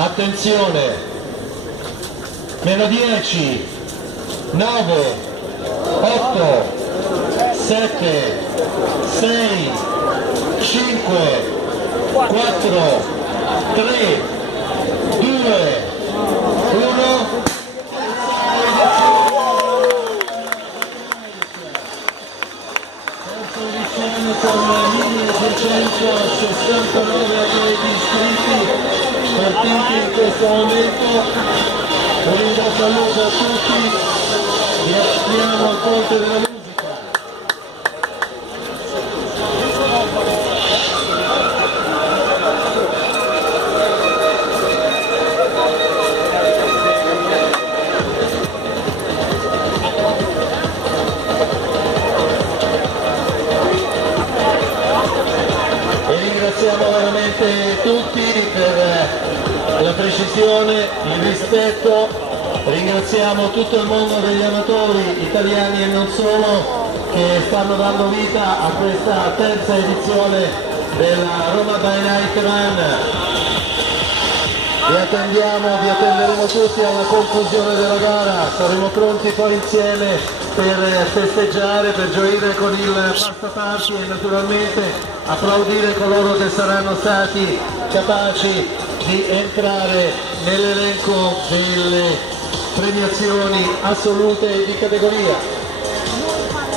Attenzione, meno 10, 9, 8, 7, 6, 5, 4, 3, 2, 1. Con 1269 atleti iscritti, partiti in questo momento. Un ringraziamento saluto a tutti, vi aspettiamo al Ponte della Musica. Ringraziamo veramente tutti per la precisione, il rispetto, ringraziamo tutto il mondo degli amatori italiani e non solo che stanno dando vita a questa terza edizione della Roma by Night Run. Vi attenderemo tutti alla conclusione della gara, saremo pronti poi insieme per festeggiare, per gioire con il passaparti e naturalmente applaudire coloro che saranno stati capaci di entrare nell'elenco delle premiazioni assolute di categoria.